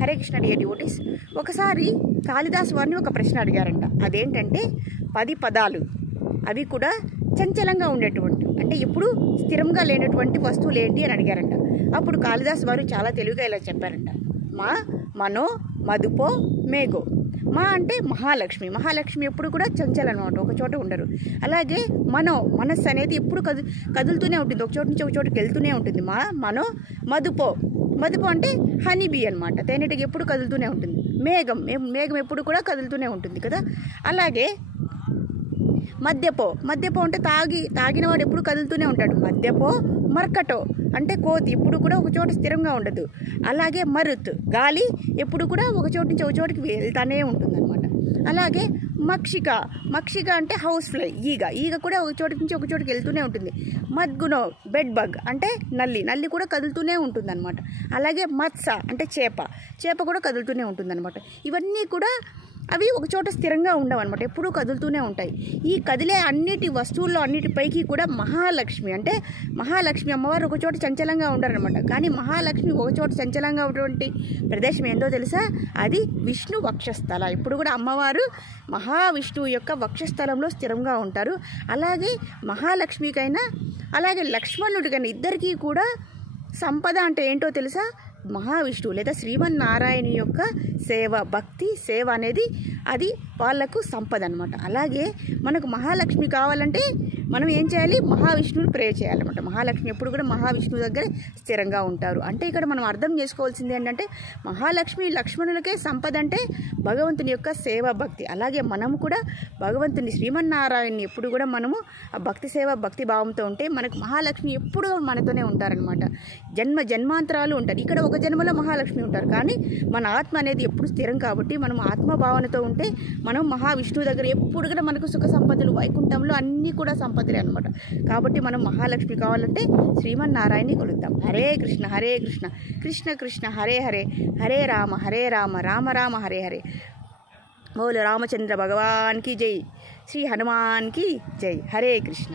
Hare Krishna dear devotees. ఒకసారి కాళిదాసు వారిని ఒక ప్రశ్న అడిగారంట. అదేంటంటే 10 పదాలు అవి కూడా చంచలంగా ఉండేటువంటి, అంటే ఎప్పుడు స్థిరంగా లేనటువంటి వస్తువులు ఏంటి అని అడిగారంట. అప్పుడు కాళిదాసు వారు చాలా తెలివిగా ఇలా చెప్పారంట. మా, మనో, మదుపో, మేఘో. మా అంటే మహాలక్ష్మి. మహాలక్ష్మి ఎప్పుడు కూడా చంచలం అనమాట, ఒక చోట ఉండరు. అలాగే మనస్సు అనేది ఎప్పుడు కదులుతూనే ఉంటుంది, ఒక చోటు నుంచి ఒక చోటుకి వెళ్తూనే ఉంటుంది. మనో, మదుపో అంటే హనీ బీ అనమాట, తేనెటికి ఎప్పుడు కదులుతూనే ఉంటుంది. మేఘం ఎప్పుడు కూడా కదులుతూనే ఉంటుంది కదా. అలాగే మద్యపో అంటే తాగినవాడు ఎప్పుడు కదులుతూనే ఉంటాడు. మద్యపో. మర్కటో అంటే కోతి, ఎప్పుడు కూడా ఒక చోట స్థిరంగా ఉండదు. అలాగే మరుత్, గాలి ఎప్పుడు కూడా ఒక చోటు నుంచి ఒక చోటుకి వెళ్తానే ఉంటుంది అనమాట. అలాగే మక్షిక అంటే హౌస్ ఫ్లై, ఈగ కూడా ఒక చోటు నుంచి ఒక చోటుకి వెళ్తూనే ఉంటుంది. మద్గునో, బెడ్ బగ్ అంటే నల్లి కూడా కదులుతూనే ఉంటుంది అనమాట. అలాగే మత్స అంటే చేప కూడా కదులుతూనే ఉంటుంది అనమాట. ఇవన్నీ కూడా అవి ఒక చోట స్థిరంగా ఉండవు అనమాట, ఎప్పుడూ కదులుతూనే ఉంటాయి. ఈ కదిలే అన్నిటి వస్తువుల్లో అన్నిటిపైకి కూడా మహాలక్ష్మి అంటే మహాలక్ష్మి అమ్మవారు ఒక చోట చంచలంగా ఉండరనమాట. కానీ మహాలక్ష్మి ఒక చోట చంచలంగా ఉన్నటువంటి ప్రదేశం ఏందో తెలుసా? అది విష్ణు వక్షస్థల. ఇప్పుడు కూడా అమ్మవారు మహావిష్ణువు యొక్క వక్షస్థలంలో స్థిరంగా ఉంటారు. అలాగే మహాలక్ష్మికైనా అలాగే లక్ష్మణుడికైనా ఇద్దరికీ కూడా సంపద అంటే ఏంటో తెలుసా? మహావిష్ణువు లేదా శ్రీమన్నారాయణ యొక్క భక్తి సేవ అనేది అది వాళ్లకు సంపద అనమాట. అలాగే మనకు మహాలక్ష్మి కావాలంటే మనం ఏం చేయాలి? మహావిష్ణువుని ప్రే చేయాలన్నమాట. మహాలక్ష్మి ఎప్పుడు కూడా మహావిష్ణువు దగ్గర స్థిరంగా ఉంటారు. అంటే ఇక్కడ మనం అర్థం చేసుకోవాల్సింది ఏంటంటే మహాలక్ష్మి లక్ష్మణులకే సంపద అంటే భగవంతుని యొక్క భక్తి. అలాగే మనము కూడా భగవంతుని శ్రీమన్నారాయణని ఎప్పుడు కూడా మనము ఆ భక్తి భావంతో ఉంటే మనకు మహాలక్ష్మి ఎప్పుడూ మనతోనే ఉంటారనమాట. జన్మాంతరాలు ఉంటారు. ఇక్కడ ఒక జన్మలో మహాలక్ష్మి ఉంటారు, కానీ మన ఆత్మ అనేది ఎప్పుడు స్థిరం కాబట్టి మనం ఆత్మభావనతో ఉంటే మనం మహావిష్ణువు దగ్గర ఎప్పుడు కూడా మనకు సుఖ సంపదలు, వైకుంఠంలో అన్నీ కూడా సంపదలే అనమాట. కాబట్టి మనం మహాలక్ష్మి కావాలంటే శ్రీమన్నారాయణని కొలుద్దాం. హరే కృష్ణ కృష్ణ కృష్ణ హరే హరే, హరే రామ రామ రామ హరే హరే. బోలో రామచంద్ర భగవాన్ కి జై, శ్రీ హనుమాన్ కి జై. హరే కృష్ణ.